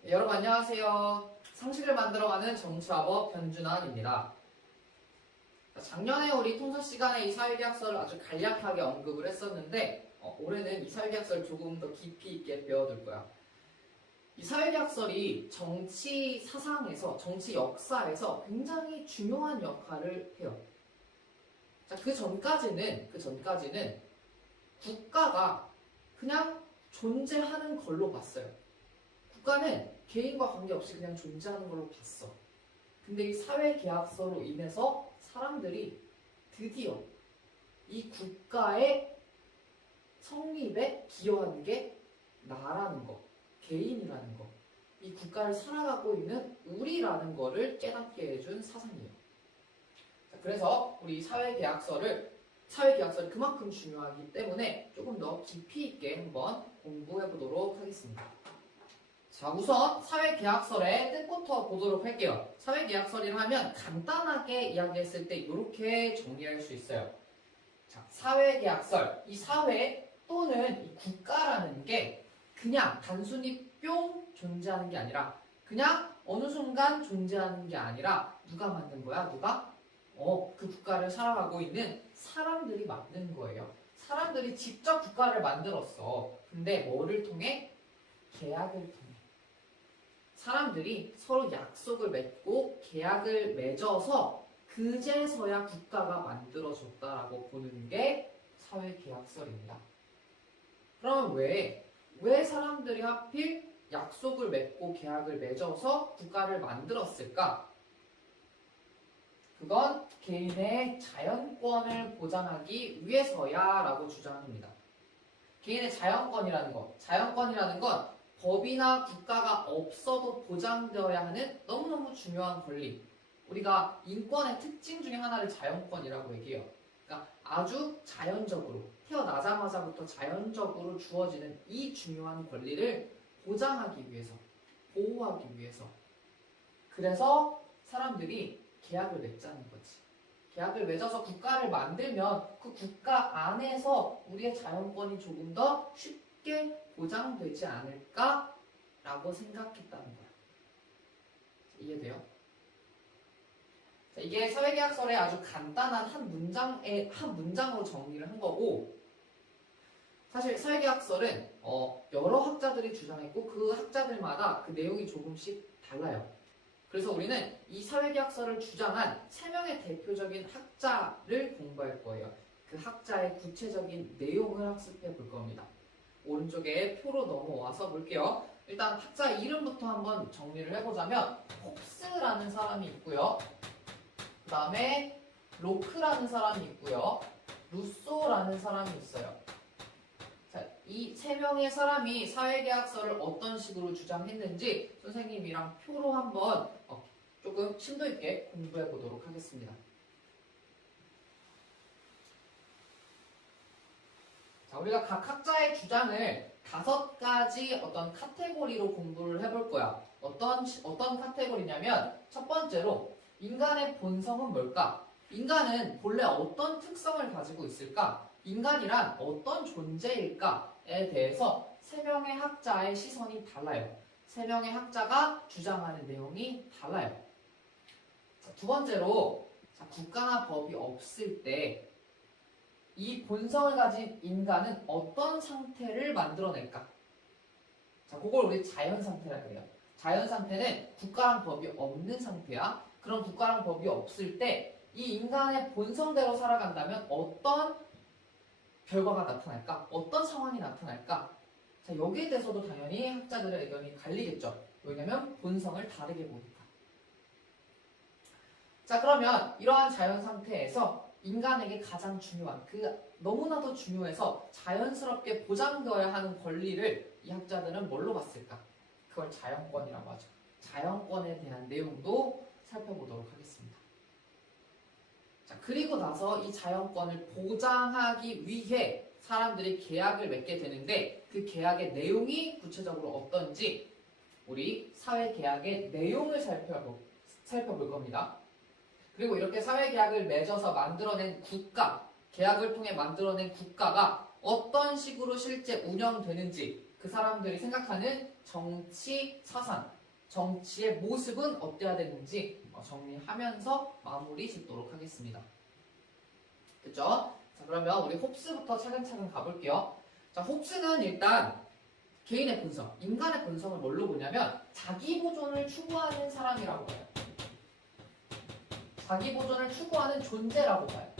네, 여러분 안녕하세요. 상식을 만들어가는 정치화법 변준환입니다. 작년에 우리 통서 시간에 이 사회계약서를 아주 간략하게 언급을 했었는데 올해는 이 사회계약서를 조금 더 깊이 있게 배워둘 거야. 이 사회계약설이 정치 사상에서, 정치 역사에서 굉장히 중요한 역할을 해요. 자, 그 전까지는 국가가 그냥 존재하는 걸로 봤어요. 국가는 개인과 관계없이 그냥 존재하는 걸로 봤어. 근데 이 사회계약서로 인해서 사람들이 드디어 이 국가의 성립에 기여하는 게 나라는 거, 개인이라는 거, 이 국가를 살아가고 있는 우리라는 거를 깨닫게 해준 사상이에요. 자, 그래서 우리 사회계약서를 그만큼 중요하기 때문에 조금 더 깊이 있게 한번 공부해 보도록 하겠습니다. 자, 우선 사회계약설의 뜻부터 보도록 할게요. 사회계약설이라 하면 간단하게 이야기했을 때 이렇게 정리할 수 있어요. 자, 사회계약설, 이 사회 또는 이 국가라는 게 그냥 단순히 뿅 존재하는 게 아니라 그냥 어느 순간 존재하는 게 아니라 누가 만든 거야? 그 국가를 살아가고 있는 사람들이 만든 거예요. 사람들이 직접 국가를 만들었어. 근데 뭐를 통해? 계약을 통해. 사람들이 서로 약속을 맺고 계약을 맺어서 그제서야 국가가 만들어졌다라고 보는 게 사회계약설입니다. 그러면 왜 사람들이 하필 약속을 맺고 계약을 맺어서 국가를 만들었을까? 그건 개인의 자연권을 보장하기 위해서야 라고 주장합니다. 개인의 자연권이라는 건 법이나 국가가 없어도 보장되어야 하는 너무너무 중요한 권리. 우리가 인권의 특징 중에 하나를 자연권이라고 얘기해요. 그러니까 아주 자연적으로, 태어나자마자부터 자연적으로 주어지는 이 중요한 권리를 보장하기 위해서, 보호하기 위해서. 그래서 사람들이 계약을 맺자는 거지. 계약을 맺어서 국가를 만들면 그 국가 안에서 우리의 자연권이 조금 더 쉽게 보장되지 않을까라고 생각했다는 거야. 이해돼요? 자, 이게 사회계약설의 아주 간단한 한 문장으로 정리를 한 거고, 사실 사회계약설은 여러 학자들이 주장했고 그 학자들마다 그 내용이 조금씩 달라요. 그래서 우리는 이 사회계약설을 주장한 3명의 대표적인 학자를 공부할 거예요. 그 학자의 구체적인 내용을 학습해 볼 겁니다. 오른쪽에 표로 넘어와서 볼게요. 일단 학자 이름부터 한번 정리를 해보자면 홉스라는 사람이 있고요. 그 다음에 로크라는 사람이 있고요. 루소라는 사람이 있어요. 자, 이 3명의 사람이 사회계약설을 어떤 식으로 주장했는지 선생님이랑 표로 한번 조금 심도 있게 공부해 보도록 하겠습니다. 자, 우리가 각 학자의 주장을 5가지 어떤 카테고리로 공부를 해볼 거야. 어떤 카테고리냐면 첫 번째로 인간의 본성은 뭘까? 인간은 본래 어떤 특성을 가지고 있을까? 인간이란 어떤 존재일까에 대해서 3명의 학자의 시선이 달라요. 3명의 학자가 주장하는 내용이 달라요. 자, 두 번째로 국가나 법이 없을 때 이 본성을 가진 인간은 어떤 상태를 만들어낼까? 자, 그걸 우리 자연 상태라 그래요. 자연 상태는 국가랑 법이 없는 상태야. 그런 국가랑 법이 없을 때 이 인간의 본성대로 살아간다면 어떤 결과가 나타날까? 어떤 상황이 나타날까? 자, 여기에 대해서도 당연히 학자들의 의견이 갈리겠죠. 왜냐면 본성을 다르게 보니까. 자, 그러면 이러한 자연 상태에서 인간에게 가장 중요한, 너무나도 중요해서 자연스럽게 보장되어야 하는 권리를 이 학자들은 뭘로 봤을까? 그걸 자연권이라고 하죠. 자연권에 대한 내용도 살펴보도록 하겠습니다. 자, 그리고 나서 이 자연권을 보장하기 위해 사람들이 계약을 맺게 되는데 그 계약의 내용이 구체적으로 어떤지 우리 사회계약의 내용을 살펴볼 겁니다. 그리고 이렇게 사회계약을 맺어서 만들어낸 국가, 계약을 통해 만들어낸 국가가 어떤 식으로 실제 운영되는지 그 사람들이 생각하는 정치 사상, 정치의 모습은 어때야 되는지 정리하면서 마무리 짓도록 하겠습니다. 그죠? 자, 그러면 우리 홉스부터 차근차근 가볼게요. 자, 홉스는 일단 개인의 본성, 인간의 본성을 뭘로 보냐면 자기 보존을 추구하는 사람이라고 봐요. 자기 보존을 추구하는 존재라고 봐요.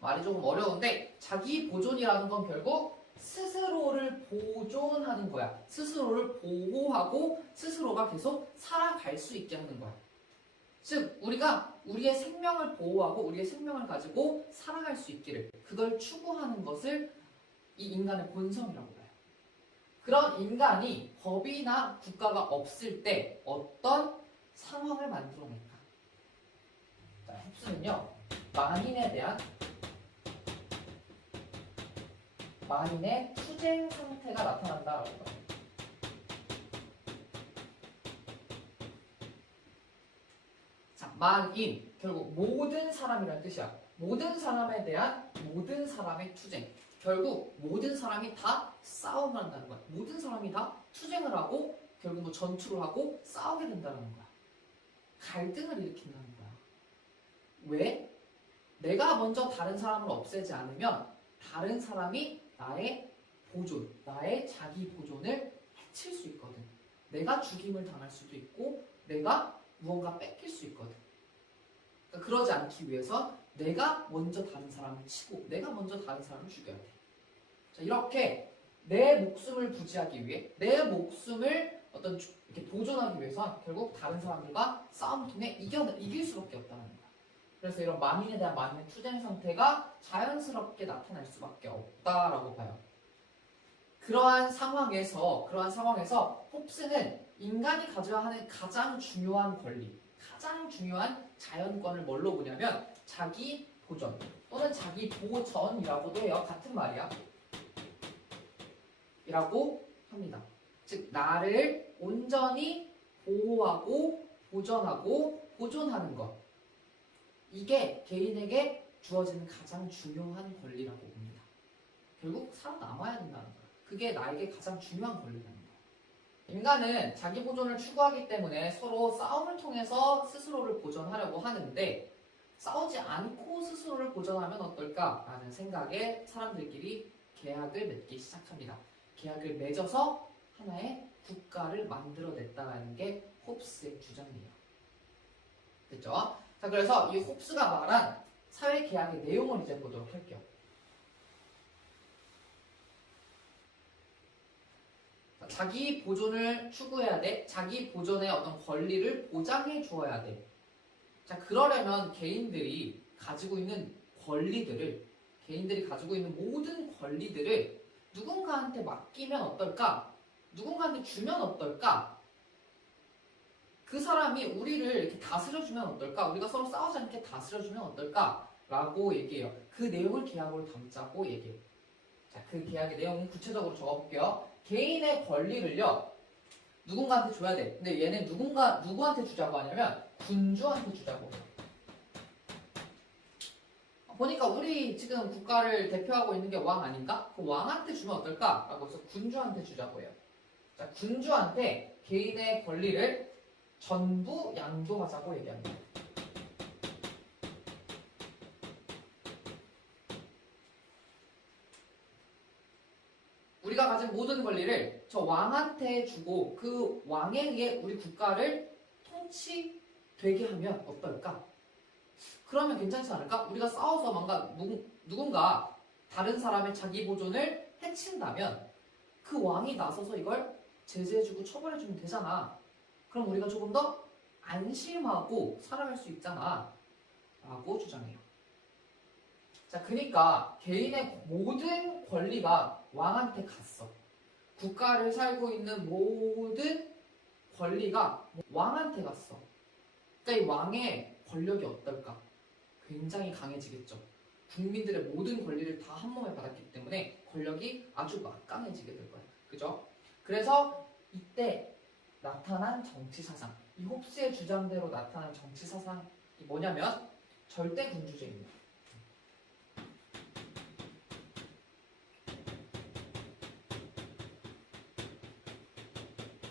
말이 조금 어려운데 자기 보존이라는 건 결국 스스로를 보존하는 거야. 스스로를 보호하고 스스로가 계속 살아갈 수 있게 하는 거야. 즉 우리가 우리의 생명을 보호하고 우리의 생명을 가지고 살아갈 수 있기를 그걸 추구하는 것을 이 인간의 본성이라고 봐요. 그런 인간이 법이나 국가가 없을 때 어떤 상황을 만들어낼까? 자, 홉스는요. 만인의 투쟁 상태가 나타난다라고 봐요. 자, 만인 결국 모든 사람이라는 뜻이야. 모든 사람에 대한 모든 사람의 투쟁. 결국 모든 사람이 다 싸움을 한다는 거야. 모든 사람이 다 투쟁을 하고 결국 뭐 전투를 하고 싸우게 된다는 거야. 갈등을 일으킨다는 거야. 왜? 내가 먼저 다른 사람을 없애지 않으면 다른 사람이 나의 보존, 나의 자기 보존을 해칠 수 있거든. 내가 죽임을 당할 수도 있고 내가 무언가 뺏길 수 있거든. 그러니까 그러지 않기 위해서 내가 먼저 다른 사람을 치고 내가 먼저 다른 사람을 죽여야 돼. 자, 이렇게 내 목숨을 부지하기 위해 내 목숨을 이렇게 보존하기 위해서 결국 다른 사람들과 싸움을 통해 이길 수밖에 없다는 거야. 그래서 이런 만인에 대한 만인의 투쟁 상태가 자연스럽게 나타날 수밖에 없다라고 봐요. 그러한 상황에서 홉스는 인간이 가져야 하는 가장 중요한 권리, 가장 중요한 자연권을 뭘로 보냐면 자기 보존 또는 자기 보전이라고도 해요. 같은 말이야. 이라고 합니다. 즉 나를 온전히 보호하고 보전하고 보존하는 것. 이게 개인에게 주어지는 가장 중요한 권리라고 봅니다. 결국 살아남아야 된다는 거야. 그게 나에게 가장 중요한 권리라는 거야. 인간은 자기 보존을 추구하기 때문에 서로 싸움을 통해서 스스로를 보존하려고 하는데 싸우지 않고 스스로를 보존하면 어떨까라는 생각에 사람들끼리 계약을 맺기 시작합니다. 계약을 맺어서 하나의 국가를 만들어냈다는 게 홉스의 주장이에요. 됐죠? 자, 그래서 이 홉스가 말한 사회계약의 내용을 이제 보도록 할게요. 자, 자기 보존을 추구해야 돼. 자기 보존의 어떤 권리를 보장해 주어야 돼. 자, 그러려면 개인들이 가지고 있는 모든 권리들을 누군가한테 맡기면 어떨까? 누군가한테 주면 어떨까? 그 사람이 우리를 이렇게 다스려주면 어떨까? 우리가 서로 싸우지 않게 다스려주면 어떨까? 라고 얘기해요. 그 내용을 계약으로 담자고 얘기해요. 자, 그 계약의 내용은 구체적으로 적어볼게요. 개인의 권리를요, 누군가한테 줘야 돼. 근데 얘는 누구한테 주자고 하냐면, 군주한테 주자고 해요. 보니까 우리 지금 국가를 대표하고 있는 게 왕 아닌가? 그 왕한테 주면 어떨까? 라고 해서 군주한테 주자고 해요. 자, 군주한테 개인의 권리를 전부 양도하자고 얘기합니다. 우리가 가진 모든 권리를 저 왕한테 주고 그 왕에 의해 우리 국가를 통치되게 하면 어떨까? 그러면 괜찮지 않을까? 우리가 싸워서 뭔가 누군가 다른 사람의 자기 보존을 해친다면 그 왕이 나서서 이걸 제재해주고 처벌해주면 되잖아. 그럼 우리가 조금 더 안심하고 살아갈 수 있잖아 라고 주장해요. 자, 그러니까 개인의 모든 권리가 왕한테 갔어. 국가를 살고 있는 모든 권리가 왕한테 갔어. 그러니까 이 왕의 권력이 어떨까? 굉장히 강해지겠죠. 국민들의 모든 권리를 다 한 몸에 받았기 때문에 권력이 아주 막강해지게 될 거야. 그죠? 그래서 이때 나타난 정치사상, 이 홉스의 주장대로 나타난 정치사상 뭐냐면 절대 군주제입니다.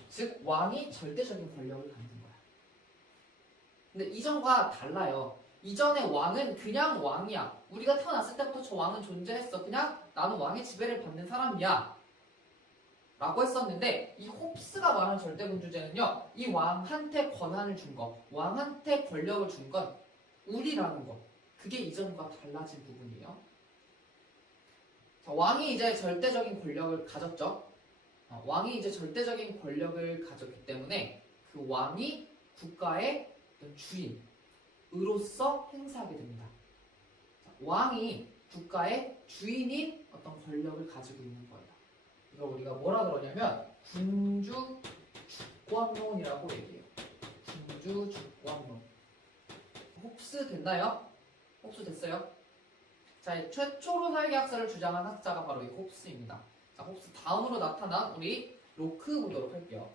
즉 왕이 절대적인 권력을 갖는 거야. 근데 이전과 달라요. 이전의 왕은 그냥 왕이야. 우리가 태어났을 때부터 저 왕은 존재했어. 그냥 나는 왕의 지배를 받는 사람이야. 라고 했었는데 이 홉스가 말하는 절대군주제는요. 이 왕한테 권한을 준 거, 왕한테 권력을 준 건 우리라는 거. 그게 이전과 달라진 부분이에요. 자, 왕이 이제 절대적인 권력을 가졌죠. 왕이 이제 절대적인 권력을 가졌기 때문에 그 왕이 국가의 어떤 주인으로서 행사하게 됩니다. 자, 왕이 국가의 주인인 어떤 권력을 가지고 있는 거예요. 이걸 우리가 뭐라 그러냐면 군주 주권론이라고 얘기해요. 군주 주권론. 홉스 됐나요? 홉스 됐어요? 자, 최초로 사회계약서를 주장한 학자가 바로 이 홉스입니다. 자, 홉스 다음으로 나타난 우리 로크 보도록 할게요.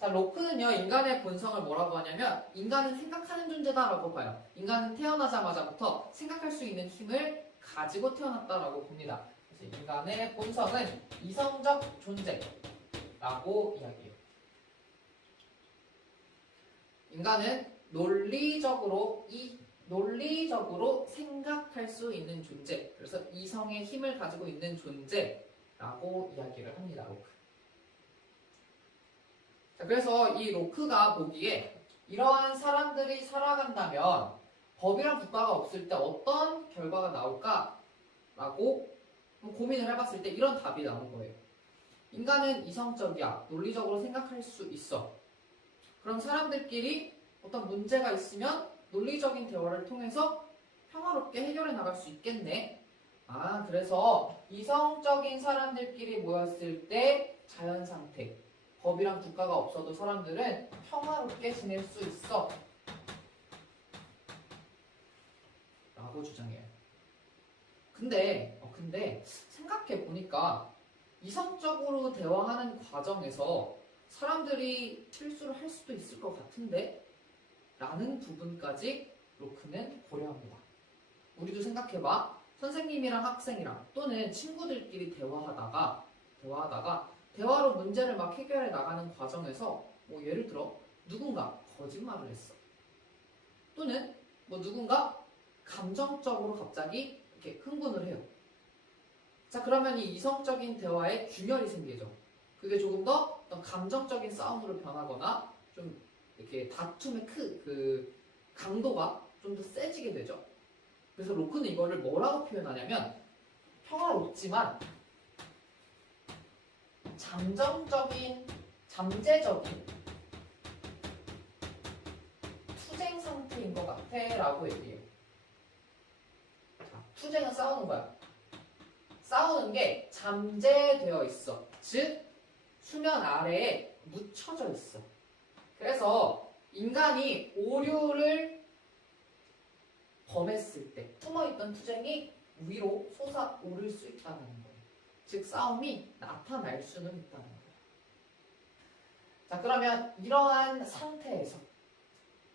자, 로크는요, 인간의 본성을 뭐라고 하냐면, 인간은 생각하는 존재다라고 봐요. 인간은 태어나자마자부터 생각할 수 있는 힘을 가지고 태어났다라고 봅니다. 그래서 인간의 본성은 이성적 존재라고 이야기해요. 인간은 논리적으로 생각할 수 있는 존재. 그래서 이성의 힘을 가지고 있는 존재라고 이야기를 합니다. 로크. 자, 그래서 이 로크가 보기에 이러한 사람들이 살아간다면 법이란 국가가 없을 때 어떤 결과가 나올까라고 고민을 해봤을 때 이런 답이 나온 거예요. 인간은 이성적이야. 논리적으로 생각할 수 있어. 그럼 사람들끼리 어떤 문제가 있으면 논리적인 대화를 통해서 평화롭게 해결해 나갈 수 있겠네. 아, 그래서 이성적인 사람들끼리 모였을 때 자연 상태, 법이랑 국가가 없어도 사람들은 평화롭게 지낼 수 있어. 라고 주장해요. 근데 생각해 보니까 이성적으로 대화하는 과정에서 사람들이 실수를 할 수도 있을 것 같은데? 라는 부분까지 로크는 고려합니다. 우리도 생각해봐. 선생님이랑 학생이랑 또는 친구들끼리 대화하다가 대화로 문제를 막 해결해 나가는 과정에서 뭐 예를 들어 누군가 거짓말을 했어. 또는 뭐 누군가 감정적으로 갑자기 이렇게 흥분을 해요. 자, 그러면 이 이성적인 대화에 균열이 생기죠. 그게 조금 더 어떤 감정적인 싸움으로 변하거나 좀 이렇게 다툼의 그 강도가 좀 더 세지게 되죠. 그래서 로크는 이거를 뭐라고 표현하냐면 평화롭지만 잠재적인 투쟁 상태인 것 같아 라고 얘기해요. 자, 투쟁은 싸우는 거야. 싸우는 게 잠재되어 있어. 즉 수면 아래에 묻혀져 있어. 그래서 인간이 오류를 범했을 때 숨어있던 투쟁이 위로 솟아오를 수 있다는 거예요. 즉 싸움이 나타날 수는 있다는 거예요. 자, 그러면 이러한 상태에서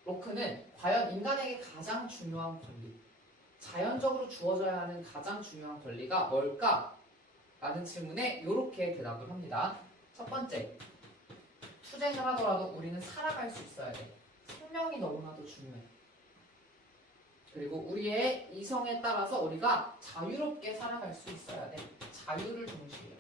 로크는 과연 인간에게 가장 중요한 권리, 자연적으로 주어져야 하는 가장 중요한 권리가 뭘까? 라는 질문에 이렇게 대답을 합니다. 첫 번째, 투쟁을 하더라도 우리는 살아갈 수 있어야 돼. 생명이 너무나도 중요해. 그리고 우리의 이성에 따라서 우리가 자유롭게 살아갈 수 있어야 돼. 자유를 중시해요.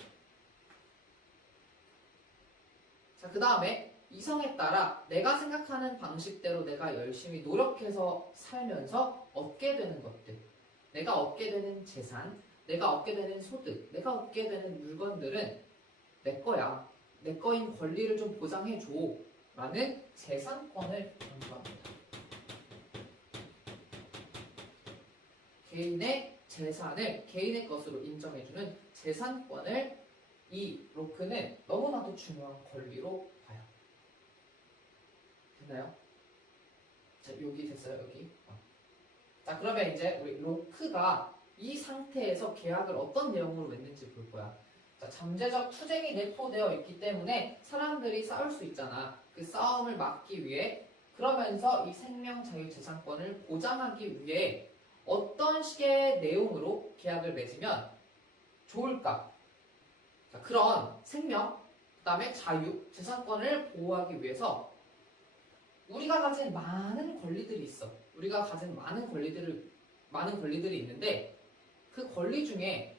자, 그 다음에 이성에 따라 내가 생각하는 방식대로 내가 열심히 노력해서 살면서 얻게 되는 것들, 내가 얻게 되는 재산, 내가 얻게 되는 소득, 내가 얻게 되는 물건들은 내 거야. 내 거인 권리를 좀 보장해줘. 라는 재산권을 강조합니다. 개인의 재산을 개인의 것으로 인정해주는 재산권을 이 로크는 너무나도 중요한 권리로 봐요. 됐나요? 자, 여기 됐어요, 여기. 자, 그러면 이제 우리 로크가 이 상태에서 계약을 어떤 내용으로 맺는지 볼 거야. 자, 잠재적 투쟁이 내포되어 있기 때문에 사람들이 싸울 수 있잖아. 그 싸움을 막기 위해 그러면서 이 생명 자유재산권을 보장하기 위해 어떤 식의 내용으로 계약을 맺으면 좋을까? 자, 그런 생명, 그 다음에 자유, 재산권을 보호하기 위해서 우리가 가진 많은 권리들이 있어. 우리가 가진 많은 권리들이 있는데 그 권리 중에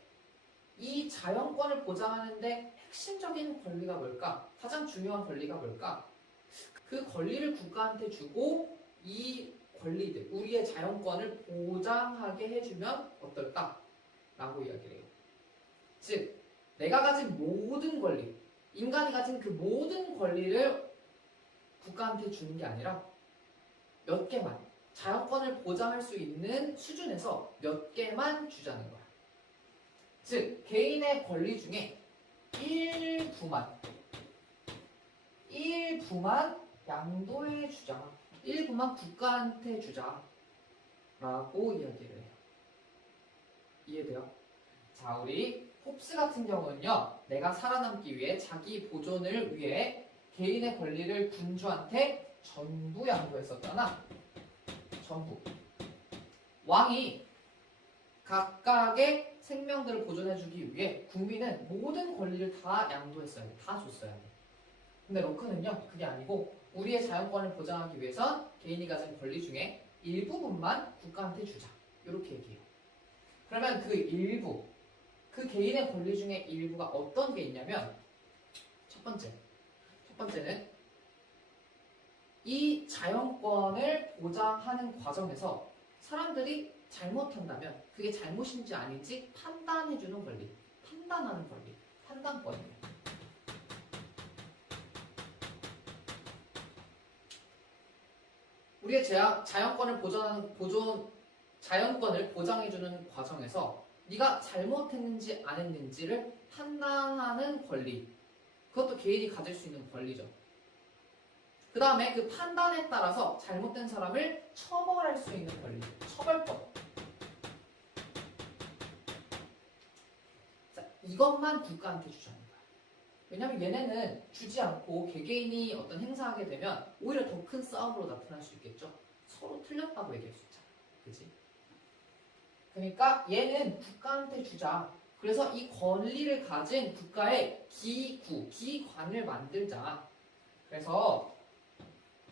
이 자연권을 보장하는데 핵심적인 권리가 뭘까? 가장 중요한 권리가 뭘까? 그 권리를 국가한테 주고 이 권리들, 우리의 자연권을 보장하게 해주면 어떨까? 라고 이야기를 해요. 즉, 내가 가진 모든 권리, 인간이 가진 그 모든 권리를 국가한테 주는 게 아니라 몇 개만, 자연권을 보장할 수 있는 수준에서 몇 개만 주자는 거야. 즉, 개인의 권리 중에 일부만 양도해 주자. 일부만 국가한테 주자. 라고 이야기를 해요. 이해돼요? 자, 우리 홉스 같은 경우는요, 내가 살아남기 위해 자기 보존을 위해 개인의 권리를 군주한테 전부 양도했었잖아. 전부. 왕이 각각의 생명들을 보존해주기 위해 국민은 모든 권리를 다 양도했어야 돼. 다 줬어야 돼. 근데 로크는요, 그게 아니고 우리의 자연권을 보장하기 위해선 개인이 가진 권리 중에 일부분만 국가한테 주자. 이렇게 얘기해요. 그러면 그 일부, 그 개인의 권리 중에 일부가 어떤 게 있냐면 첫 번째는 이 자연권을 보장하는 과정에서 사람들이 잘못한다면 그게 잘못인지 아닌지 판단해주는 권리, 판단하는 권리, 판단권이에요. 우리의 자연권을 자연권을 보장해주는 과정에서 네가 잘못했는지 안 했는지를 판단하는 권리, 그것도 개인이 가질 수 있는 권리죠. 그 다음에 그 판단에 따라서 잘못된 사람을 처벌할 수 있는 권리, 처벌법. 자, 이것만 국가한테 주자는 거야. 왜냐면 얘네는 주지 않고 개개인이 어떤 행사하게 되면 오히려 더 큰 싸움으로 나타날 수 있겠죠. 서로 틀렸다고 얘기할 수 있잖아. 그치? 그러니까 얘는 국가한테 주자. 그래서 이 권리를 가진 국가의 기관을 만들자. 그래서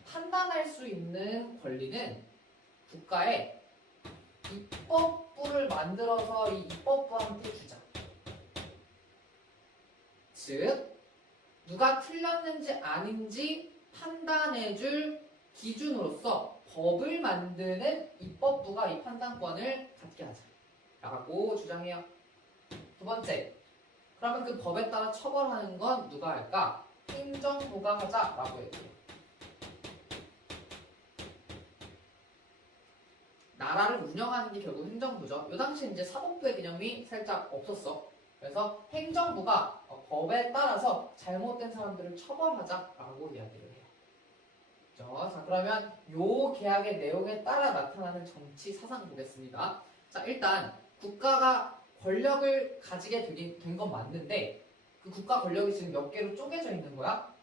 판단할 수 있는 권리는 국가의 입법부를 만들어서 이 입법부한테 주자. 즉, 누가 틀렸는지 아닌지 판단해줄 기준으로서 법을 만드는 입법부가 이 판단권을 갖게 하자. 라고 주장해요. 두 번째, 그러면 그 법에 따라 처벌하는 건 누가 할까? 행정부가 하자라고 얘기해요. 나라를 운영하는 게 결국 행정부죠. 이 당시 이제 사법부의 개념이 살짝 없었어. 그래서 행정부가 법에 따라서 잘못된 사람들을 처벌하자라고 이야기를 해요. 그렇죠? 자, 그러면 요 계약의 내용에 따라 나타나는 정치 사상 보겠습니다. 자, 일단 국가가 권력을 가지게 된 건 맞는데 그 국가 권력이 지금 몇 개로 쪼개져 있는 거야?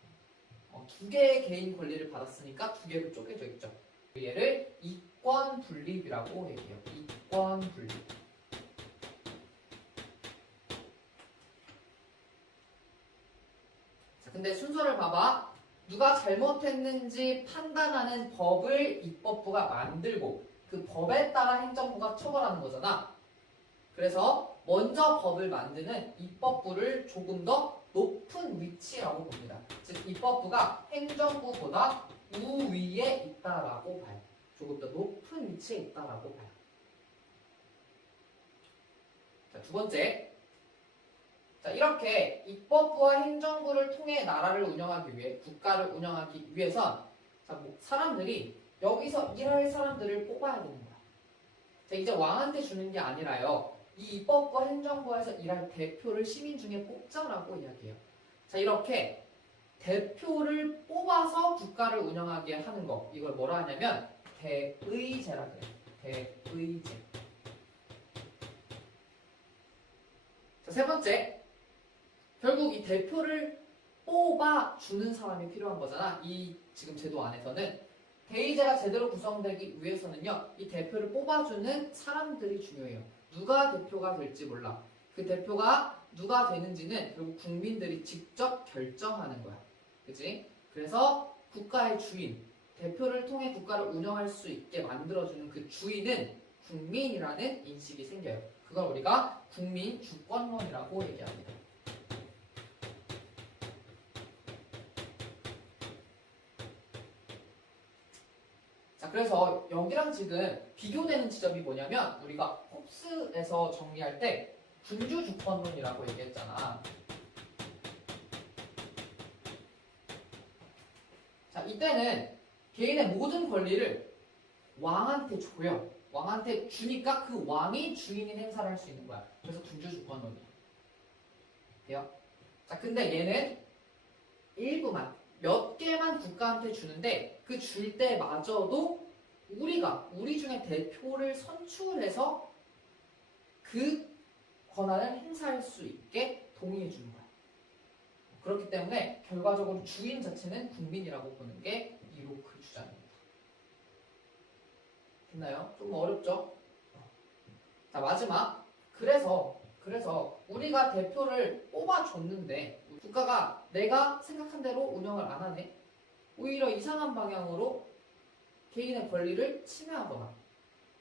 두 개의 개인 권리를 받았으니까 두 개로 쪼개져 있죠. 얘를 이권 분립이라고 얘기해요. 이권 분립. 자, 근데 순서를 봐봐. 누가 잘못했는지 판단하는 법을 입법부가 만들고 그 법에 따라 행정부가 처벌하는 거잖아. 그래서 먼저 법을 만드는 입법부를 조금 더 높은 위치라고 봅니다. 즉 입법부가 행정부보다 우위에 있다라고 봐요. 조금 더 높은 위치에 있다라고 봐요. 자, 두 번째. 자, 이렇게 입법부와 행정부를 통해 나라를 운영하기 위해, 국가를 운영하기 위해선 자, 사람들이 여기서 일할 사람들을 뽑아야 되는 거야. 자, 이제 왕한테 주는 게 아니라요. 이 입법부와 행정부에서 일할 대표를 시민 중에 뽑자라고 이야기해요. 자, 이렇게 대표를 뽑아서 국가를 운영하게 하는 거. 이걸 뭐라 하냐면 대의제라 그래요. 대의제. 자, 세 번째. 결국 이 대표를 뽑아주는 사람이 필요한 거잖아. 이 지금 제도 안에서는. 대의제가 제대로 구성되기 위해서는요, 이 대표를 뽑아주는 사람들이 중요해요. 누가 대표가 될지 몰라. 그 대표가 누가 되는지는 결국 국민들이 직접 결정하는 거야. 그치? 그래서 국가의 주인, 대표를 통해 국가를 운영할 수 있게 만들어주는 그 주인은 국민이라는 인식이 생겨요. 그걸 우리가 국민 주권론이라고 얘기합니다. 자, 그래서 여기랑 지금 비교되는 지점이 뭐냐면 우리가 홉스에서 정리할 때 군주 주권론이라고 얘기했잖아. 자, 이때는 개인의 모든 권리를 왕한테 줘요. 왕한테 주니까 그 왕이 주인인 행사를 할 수 있는 거야. 그래서 군주 주권론이야. 돼요? 자, 근데 얘는 일부만, 몇 개만 국가한테 주는데 그 줄 때마저도 우리 중에 대표를 선출해서 그 권한을 행사할 수 있게 동의해 주는 거야. 그렇기 때문에 결과적으로 주인 자체는 국민이라고 보는 게 이 로크 주장입니다. 됐나요? 좀 어렵죠? 자, 마지막. 그래서 우리가 대표를 뽑아줬는데 국가가 내가 생각한 대로 운영을 안 하네. 오히려 이상한 방향으로 개인의 권리를 침해하거나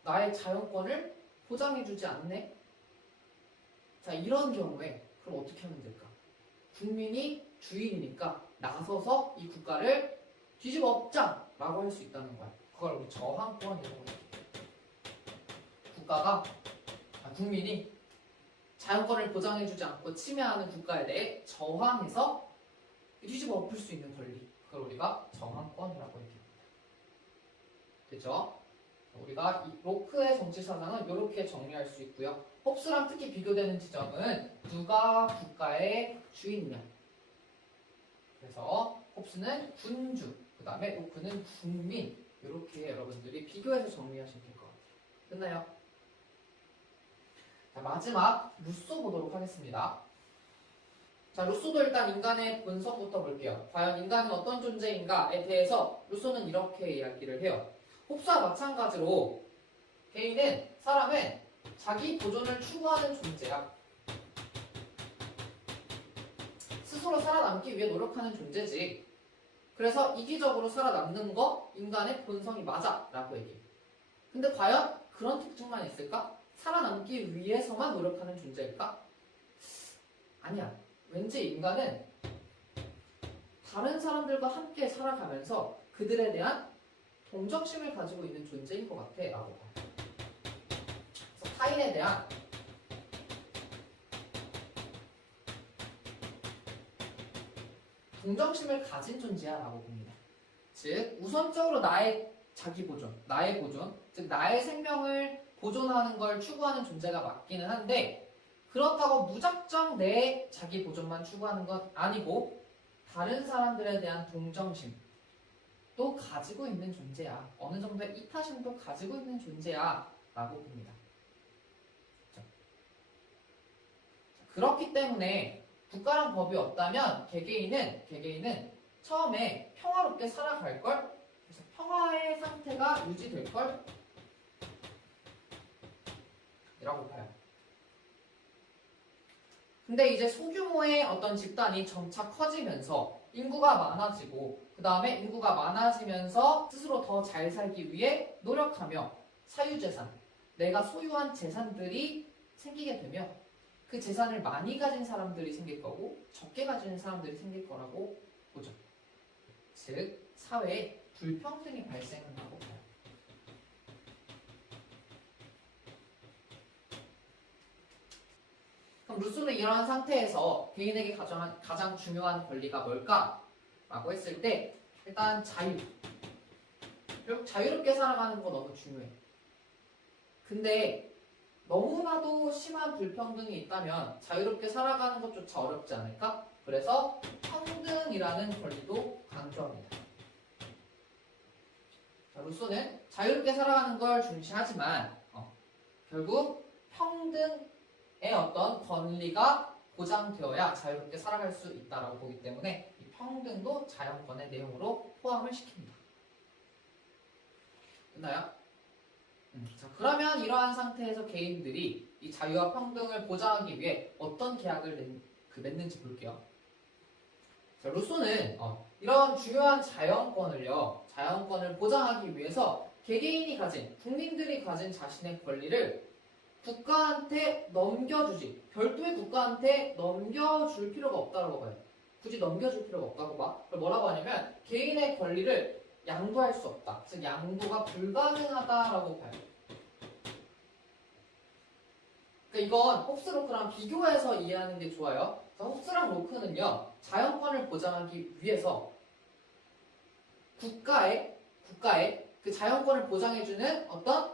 나의 자율권을 보장해주지 않네. 자, 이런 경우에 그럼 어떻게 하면 될까? 국민이 주인이니까 나서서 이 국가를 뒤집어 엎자라고 할 수 있다는 거야. 그걸 우리 저항권이라고 해요. 국민이 자율권을 보장해주지 않고 침해하는 국가에 대해 저항해서 뒤집어 엎을 수 있는 권리. 그걸 우리가 저항권이라고 얘기합니다. 됐죠? 우리가 이 로크의 정치 사상은 이렇게 정리할 수 있고요. 홉스랑 특히 비교되는 지점은 누가 국가의 주인이냐. 그래서 홉스는 군주, 그 다음에 로크는 국민. 이렇게 여러분들이 비교해서 정리하시면 될 것 같아요. 끝나요? 자, 마지막 루소 보도록 하겠습니다. 자, 루소도 일단 인간의 본성부터 볼게요. 과연 인간은 어떤 존재인가에 대해서 루소는 이렇게 이야기를 해요. 홉스와 마찬가지로 사람은 자기 보존을 추구하는 존재야. 스스로 살아남기 위해 노력하는 존재지. 그래서 이기적으로 살아남는 거 인간의 본성이 맞아 라고 얘기해. 근데 과연 그런 특징만 있을까? 살아남기 위해서만 노력하는 존재일까? 아니야. 왠지 인간은 다른 사람들과 함께 살아가면서 그들에 대한 동정심을 가지고 있는 존재인 것 같아 라고 봐요. 그래서 타인에 대한 동정심을 가진 존재야 라고 봅니다. 즉 우선적으로 나의 자기 보존, 나의 보존, 즉 나의 생명을 보존하는 걸 추구하는 존재가 맞기는 한데 그렇다고 무작정 내 자기 보존만 추구하는 건 아니고 다른 사람들에 대한 동정심 또 가지고 있는 존재야. 어느 정도의 이타심도 가지고 있는 존재야 라고 봅니다. 그렇기 때문에 국가랑 법이 없다면 개개인은 처음에 평화롭게 살아갈걸? 그래서 평화의 상태가 유지될걸? 이라고 봐요. 근데 이제 소규모의 어떤 집단이 점차 커지면서 인구가 많아지고 그 다음에 인구가 많아지면서 스스로 더 잘 살기 위해 노력하며 사유재산, 내가 소유한 재산들이 생기게 되며 그 재산을 많이 가진 사람들이 생길 거고 적게 가진 사람들이 생길 거라고 보죠. 즉 사회에 불평등이 발생한다고 봐요. 그럼 루소는 이러한 상태에서 개인에게 가장 중요한 권리가 뭘까? 라고 했을 때 일단 자유. 결국 자유롭게 살아가는 거 너무 중요해. 근데 너무나도 심한 불평등이 있다면 자유롭게 살아가는 것조차 어렵지 않을까? 그래서 평등이라는 권리도 강조합니다. 자, 루소는 자유롭게 살아가는 걸 중시하지만 결국 평등의 어떤 권리가 보장되어야 자유롭게 살아갈 수 있다고 보기 때문에 이 평등도 자연권의 내용으로 포함을 시킵니다. 됐나요? 자, 그러면 이러한 상태에서 개인들이 이 자유와 평등을 보장하기 위해 어떤 계약을 맺는지 볼게요. 자, 루소는 이런 중요한 자연권을 보장하기 위해서 개개인이 가진, 국민들이 가진 자신의 권리를 국가한테 넘겨주지, 별도의 국가한테 넘겨줄 필요가 없다고 봐요. 굳이 넘겨줄 필요가 없다고 봐. 그걸 뭐라고 하냐면 개인의 권리를 양도할 수 없다. 즉 양도가 불가능하다라고 봐요. 그러니까 이건 홉스 로크랑 비교해서 이해하는 게 좋아요. 홉스랑 로크는요, 자연권을 보장하기 위해서 국가에 그 자연권을 보장해주는 어떤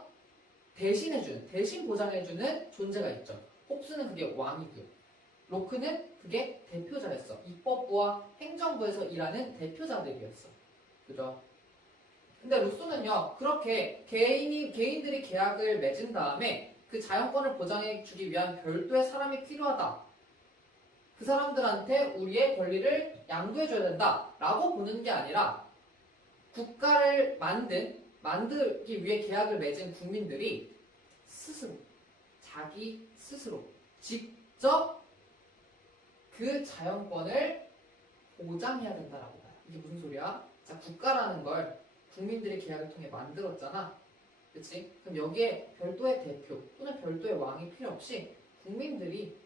대신 보장해주는 존재가 있죠. 홉스는 그게 왕이고요. 로크는 그게 대표자였어. 입법부와 행정부에서 일하는 대표자들이었어. 그죠? 근데 루소는요, 그렇게 개인들이 계약을 맺은 다음에 그 자연권을 보장해주기 위한 별도의 사람이 필요하다. 그 사람들한테 우리의 권리를 양도해줘야 된다. 라고 보는 게 아니라 국가를 만들기 위해 계약을 맺은 국민들이 자기 스스로 직접 그 자연권을 보장해야 된다라고 봐요. 이게 무슨 소리야? 자, 국가라는 걸 국민들의 계약을 통해 만들었잖아. 그치? 그럼 여기에 별도의 대표 또는 별도의 왕이 필요 없이 국민들이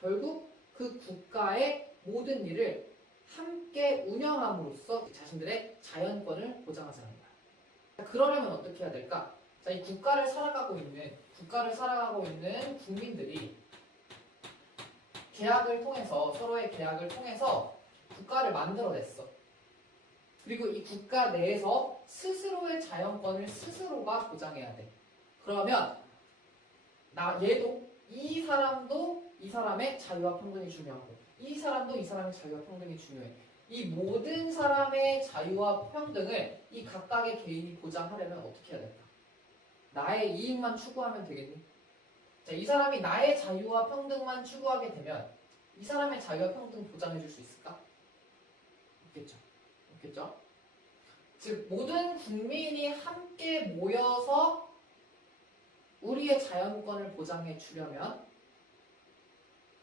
결국 그 국가의 모든 일을 함께 운영함으로써 자신들의 자연권을 보장하자는 거야. 그러려면 어떻게 해야 될까? 자, 이 국가를 살아가고 있는 국민들이 서로의 계약을 통해서 국가를 만들어냈어. 그리고 이 국가 내에서 스스로의 자연권을 스스로가 보장해야 돼. 그러면 이 사람도 이 사람의 자유와 평등이 중요하고 이 사람도 이 사람의 자유와 평등이 중요해. 이 모든 사람의 자유와 평등을 이 각각의 개인이 보장하려면 어떻게 해야 될까? 나의 이익만 추구하면 되겠니? 자, 이 사람이 나의 자유와 평등만 추구하게 되면 이 사람의 자유와 평등 보장해줄 수 있을까? 없겠죠? 즉 모든 국민이 함께 모여서 우리의 자연권을 보장해 주려면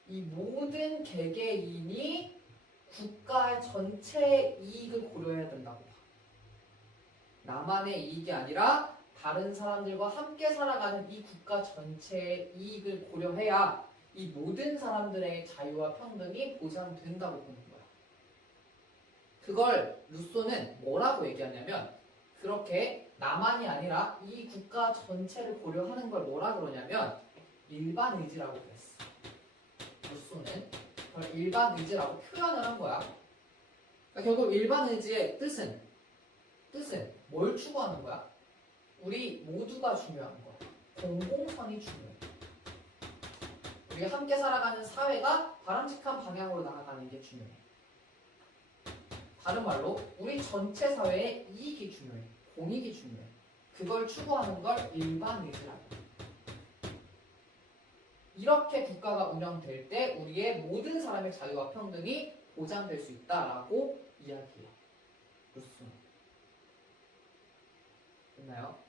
이 모든 개개인이 국가 전체의 이익을 고려해야 된다고 봐. 나만의 이익이 아니라 다른 사람들과 함께 살아가는 이 국가 전체의 이익을 고려해야 이 모든 사람들의 자유와 평등이 보장된다고 보는 거야. 그걸 루소는 뭐라고 얘기하냐면 그렇게 나만이 아니라 이 국가 전체를 고려하는 걸 뭐라 그러냐면 일반 의지라고 그랬어. 루소는 그걸 일반 의지라고 표현을 한 거야. 그러니까 결국 일반 의지의 뜻은 뭘 추구하는 거야? 우리 모두가 중요한 거야. 공공선이 중요해. 우리가 함께 살아가는 사회가 바람직한 방향으로 나아가는 게 중요해. 다른 말로 우리 전체 사회의 이익이 중요해. 공익이 중요해. 그걸 추구하는 걸 일반 의지라고 해. 이렇게 국가가 운영될 때 우리의 모든 사람의 자유와 평등이 보장될 수 있다라고 이야기해요. 루소는. 됐나요?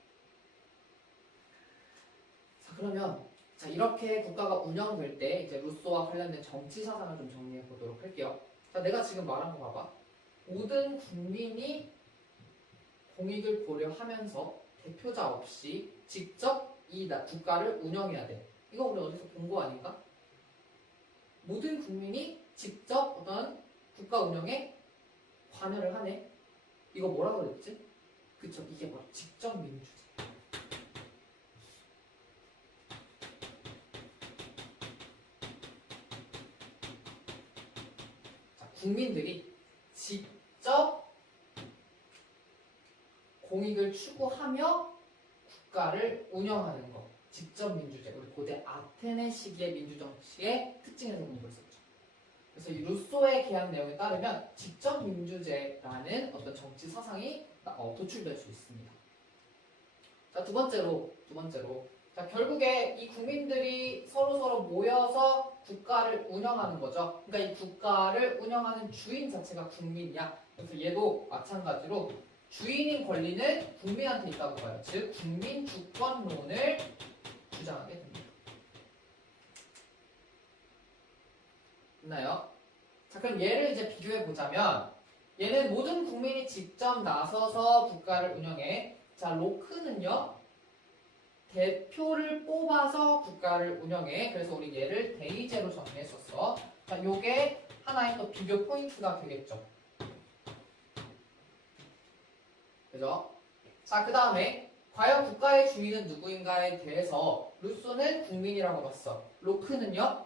자, 그러면 이렇게 국가가 운영될 때 이제 루소와 관련된 정치 사상을 좀 정리해 보도록 할게요. 자, 내가 지금 말한 거 봐봐. 모든 국민이 공익을 고려하면서 대표자 없이 직접 이 국가를 운영해야 돼. 이거 우리 어디서 본 거 아닌가? 모든 국민이 직접 어떤 국가 운영에 관여를 하네. 이거 뭐라 그랬지? 그쵸? 이게 바로 직접 민주제. 자, 국민들이 직접 공익을 추구하며 국가를 운영하는 것. 직접 민주제. 우리 고대 아테네 시기의 민주정치의 특징에서 공부했었죠. 그래서 이 루소의 계약 내용에 따르면 직접 민주제라는 어떤 정치 사상이 도출될 수 있습니다. 자, 두 번째로 자, 결국에 이 국민들이 서로 모여서 국가를 운영하는 거죠. 그러니까 이 국가를 운영하는 주인 자체가 국민이야. 그래서 얘도 마찬가지로 주인인 권리는 국민한테 있다고 봐요. 즉 국민 주권론을 주장하게 됩니다. 됐나요? 자, 그럼 얘를 이제 비교해 보자면 얘는 모든 국민이 직접 나서서 국가를 운영해. 자, 로크는요 대표를 뽑아서 국가를 운영해. 그래서 우리 얘를 대의제로 정리했었어. 자, 요게 하나의 또 비교 포인트가 되겠죠. 그죠? 자, 그 다음에 과연 국가의 주인은 누구인가에 대해서 루소는 국민이라고 봤어. 로크는요?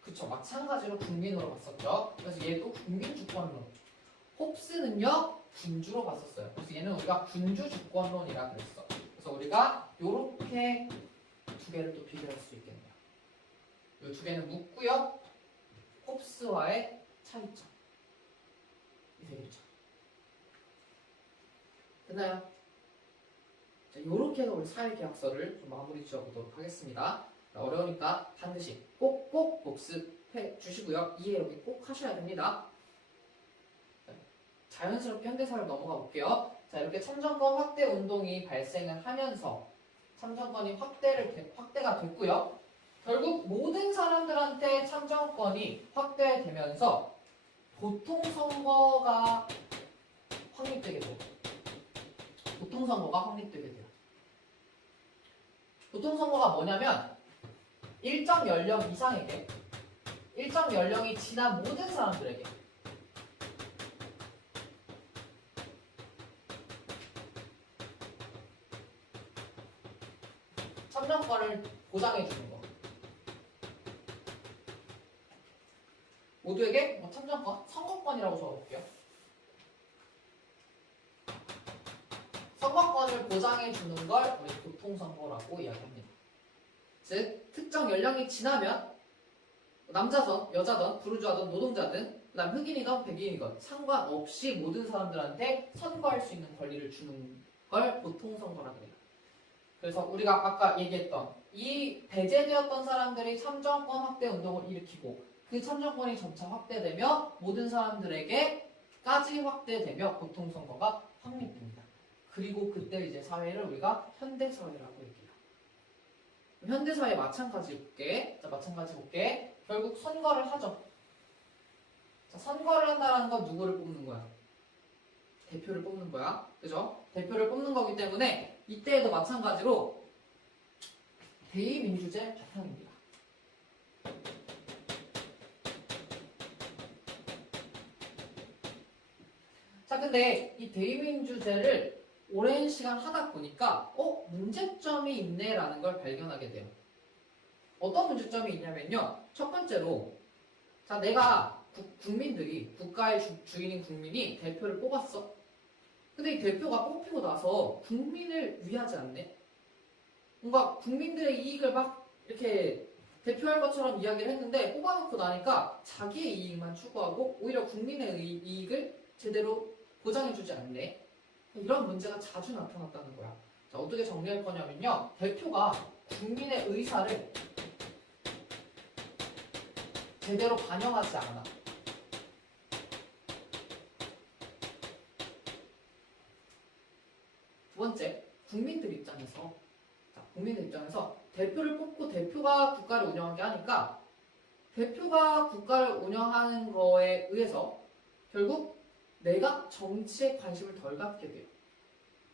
그쵸, 마찬가지로 국민으로 봤었죠. 그래서 얘도 국민 주권론. 홉스는요? 군주로 봤었어요. 그래서 얘는 우리가 군주 주권론이라 그랬어. 그래서 우리가 요렇게 두 개를 또 비교할 수 있겠네요. 이 두 개는 묻고요. 홉스와의 차이점. 이 되겠죠. 됐나요? 자, 요렇게 해서 우리 사회계약서를 좀 마무리 지어보도록 하겠습니다. 자, 어려우니까 반드시 꼭꼭 복습해 주시고요. 이해 여기 꼭 하셔야 됩니다. 자, 자연스럽게 현대사를 넘어가 볼게요. 자, 이렇게 참정권 확대 운동이 발생을 하면서 참정권이 확대가 됐고요. 결국 모든 사람들한테 참정권이 확대되면서 보통선거가 확립되게 돼요. 보통선거가 확립되게 돼요. 보통선거가 뭐냐면 일정 연령 이상에게, 일정 연령이 지난 모든 사람들에게 참정권을 보장해 주는 거. 모두에게 참정권, 선거권이라고 적어볼게요. 선거권을 보장해 주는 걸 우리 보통선거라고 이야기합니다. 즉 특정 연령이 지나면 남자든 여자든 부르주아든 노동자든 그다음 흑인이든 백인이든 상관없이 모든 사람들한테 선거할 수 있는 권리를 주는 걸 보통선거라 그래요. 그래서 우리가 아까 얘기했던 이 배제되었던 사람들이 참정권 확대 운동을 일으키고 그 참정권이 점차 확대되며 모든 사람들에게까지 확대되며 보통선거가 확립됩니다. 그리고 그때 이제 사회를 우리가 현대사회라고 얘기해요. 현대사회 마찬가지 볼게. 자, 마찬가지 볼게. 결국 선거를 하죠. 자, 선거를 한다는 건 누구를 뽑는 거야? 대표를 뽑는 거야. 그죠? 대표를 뽑는 거기 때문에 이때에도 마찬가지로 대의민주제 바탕입니다. 자, 근데 이 대의민주제를 오랜 시간 하다 보니까 문제점이 있네라는 걸 발견하게 돼요. 어떤 문제점이 있냐면요. 첫 번째로 자, 내가 국민들이 국가의 주인인 국민이 대표를 뽑았어. 근데 이 대표가 뽑히고 나서 국민을 위하지 않네. 뭔가 국민들의 이익을 막 이렇게 대표할 것처럼 이야기를 했는데 뽑아놓고 나니까 자기의 이익만 추구하고 오히려 국민의 이익을 제대로 보장해주지 않네. 이런 문제가 자주 나타났다는 거야. 자, 어떻게 정리할 거냐면요. 대표가 국민의 의사를 제대로 반영하지 않아. 두 번째, 국민들 입장에서 대표를 뽑고 대표가 국가를 운영하게 하니까 대표가 국가를 운영하는 거에 의해서 결국 내가 정치에 관심을 덜 갖게 돼요.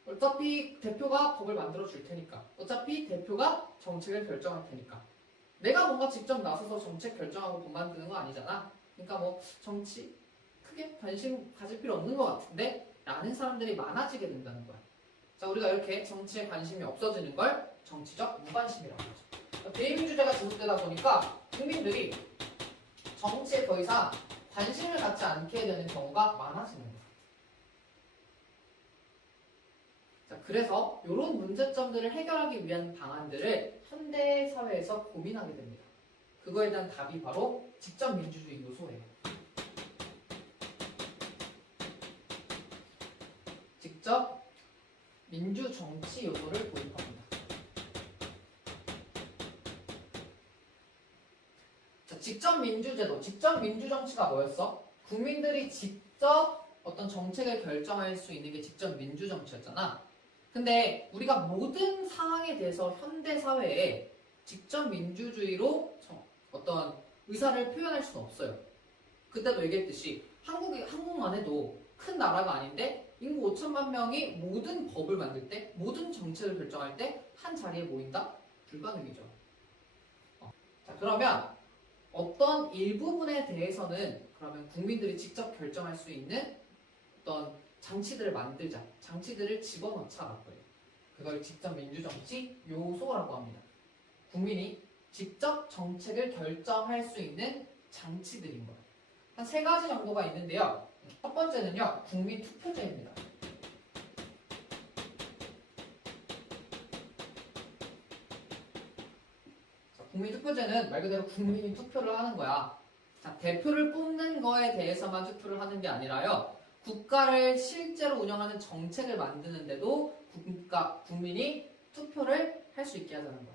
어차피 대표가 법을 만들어 줄 테니까, 어차피 대표가 정책을 결정할 테니까 내가 뭔가 직접 나서서 정책 결정하고 법 만드는 거 아니잖아. 그러니까 뭐 정치 크게 관심 가질 필요 없는 것 같은데 라는 사람들이 많아지게 된다는 거야. 자, 우리가 이렇게 정치에 관심이 없어지는 걸 정치적 무관심이라고 하죠. 대의민주제가 지속되다 보니까 국민들이 정치에 더 이상 관심을 갖지 않게 되는 경우가 많아지는 거예요. 자, 그래서 이런 문제점들을 해결하기 위한 방안들을 현대 사회에서 고민하게 됩니다. 그거에 대한 답이 바로 직접 민주주의 요소예요. 직접 민주 정치 요소를 도입합니다. 자, 직접 민주제도, 직접 민주정치가 뭐였어? 국민들이 직접 어떤 정책을 결정할 수 있는 게 직접 민주정치였잖아. 근데 우리가 모든 사항에 대해서 현대 사회에 직접 민주주의로 어떤 의사를 표현할 수는 없어요. 그때도 얘기했듯이 한국만 해도 큰 나라가 아닌데 인구 5천만 명이 모든 법을 만들 때, 모든 정책을 결정할 때 한 자리에 모인다? 불가능이죠. 자, 그러면 어떤 일부분에 대해서는 그러면 국민들이 직접 결정할 수 있는 어떤 장치들을 만들자, 장치들을 집어넣자라고 해요. 그걸 직접 민주정치 요소라고 합니다. 국민이 직접 정책을 결정할 수 있는 장치들인 거예요. 한 세 가지 정도가 있는데요. 첫 번째는요, 국민투표제입니다. 자, 국민투표제는 말 그대로 국민이 투표를 하는 거야. 자, 대표를 뽑는 거에 대해서만 투표를 하는 게 아니라요, 국가를 실제로 운영하는 정책을 만드는데도 국민이 투표를 할 수 있게 하자는 거야.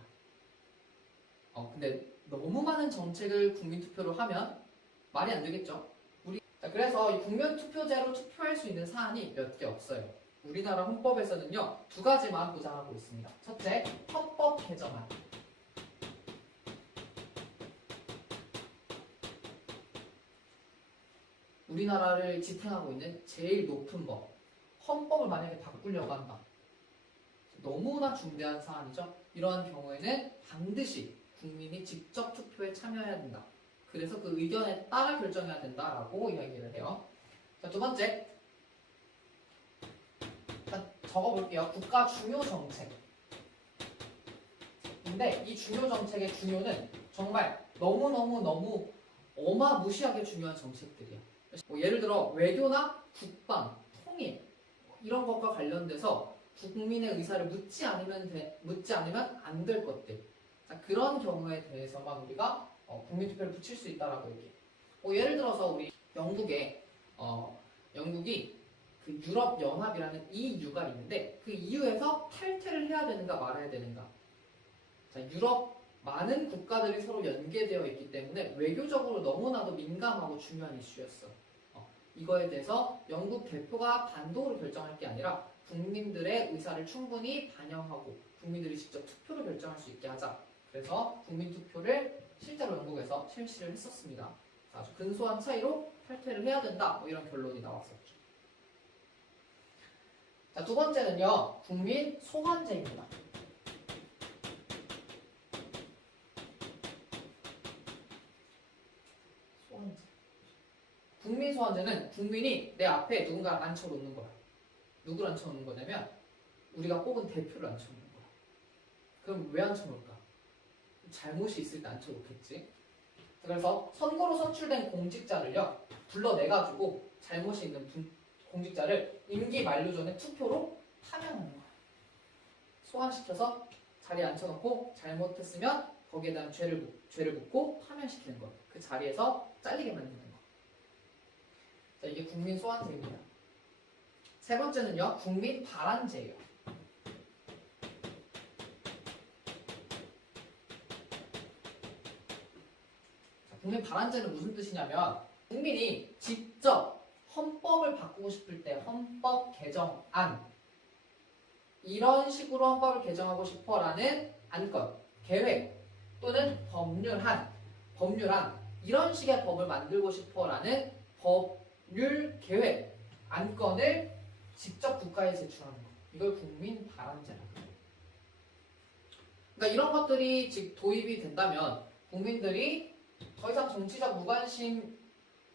근데 너무 많은 정책을 국민투표로 하면 말이 안 되겠죠? 자, 그래서 이 국민투표제로 투표할 수 있는 사안이 몇 개 없어요. 우리나라 헌법에서는요, 두 가지만 보장하고 있습니다. 첫째, 헌법 개정안. 우리나라를 지탱하고 있는 제일 높은 법. 헌법을 만약에 바꾸려고 한다. 너무나 중대한 사안이죠. 이러한 경우에는 반드시 국민이 직접 투표에 참여해야 된다. 그래서 그 의견에 따라 결정해야 된다라고 이야기를 해요. 자, 두 번째. 적어볼게요. 국가 중요 정책. 근데 이 중요 정책의 중요는 정말 너무 어마무시하게 중요한 정책들이야. 예를 들어 외교나 국방, 통일 이런 것과 관련돼서 국민의 의사를 묻지 않으면 안 될 것들. 자, 그런 경우에 대해서만 우리가 국민투표를 붙일 수 있다라고 얘기해. 예를 들어서 우리 영국이 그 유럽연합이라는 EU가 있는데 그 EU에서 탈퇴를 해야 되는가 말아야 되는가. 자, 유럽 많은 국가들이 서로 연계되어 있기 때문에 외교적으로 너무나도 민감하고 중요한 이슈였어. 이거에 대해서 영국 대표가 단독으로 결정할 게 아니라 국민들의 의사를 충분히 반영하고 국민들이 직접 투표로 결정할 수 있게 하자. 그래서 국민투표를 실제로 영국에서 실시를 했었습니다. 아주 근소한 차이로 탈퇴를 해야 된다. 이런 결론이 나왔었죠. 자, 두 번째는요, 국민 소환제입니다. 소환제. 국민 소환제는 국민이 내 앞에 누군가를 앉혀놓는 거야. 누구를 앉혀놓는 거냐면 우리가 뽑은 대표를 앉혀놓는 거야. 그럼 왜 앉혀놓을까? 잘못이 있을 때 앉혀놓겠지. 그래서 선거로 선출된 공직자를요 불러내가지고 잘못이 있는 공직자를 임기 만료 전에 투표로 파면하는 거야. 소환시켜서 자리에 앉혀놓고 잘못했으면 거기에 대한 죄를 묻고 파면시키는 거야. 그 자리에서 잘리게 만드는 거. 자, 이게 국민 소환제입니다. 세 번째는요, 국민 발안제예요. 국민 발안제는 무슨 뜻이냐면 국민이 직접 헌법을 바꾸고 싶을 때 헌법 개정안 이런 식으로 헌법을 개정하고 싶어라는 안건, 계획 또는 법률안 이런 식의 법을 만들고 싶어라는 법률 계획 안건을 직접 국가에 제출하는 것. 이걸 국민 발안제라고 해요. 그러니까 이런 것들이 즉 도입이 된다면 국민들이 더 이상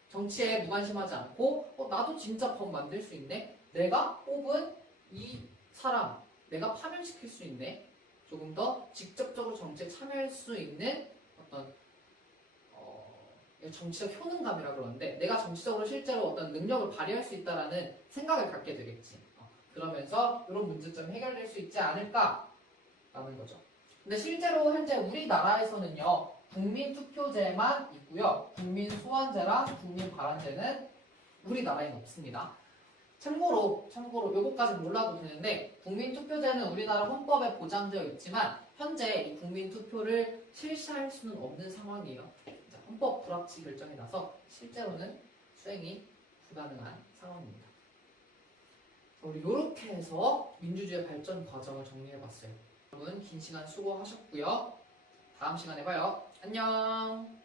정치에 무관심하지 않고 나도 진짜 법 만들 수 있네. 내가 뽑은 이 사람 내가 파면시킬 수 있네. 조금 더 직접적으로 정치에 참여할 수 있는 어떤 정치적 효능감이라 그러는데 내가 정치적으로 실제로 어떤 능력을 발휘할 수 있다라는 생각을 갖게 되겠지. 그러면서 이런 문제점이 해결될 수 있지 않을까라는 거죠. 근데 실제로 현재 우리나라에서는요. 국민투표제만 있고요. 국민소환제랑 국민발안제는 우리나라에는 없습니다. 참고로 요거까지 몰라도 되는데 국민투표제는 우리나라 헌법에 보장되어 있지만 현재 이 국민투표를 실시할 수는 없는 상황이에요. 헌법 불합치 결정이 나서 실제로는 수행이 불가능한 상황입니다. 우리 이렇게 해서 민주주의 발전 과정을 정리해봤어요. 여러분 긴 시간 수고하셨고요. 다음 시간에 봐요. 안녕.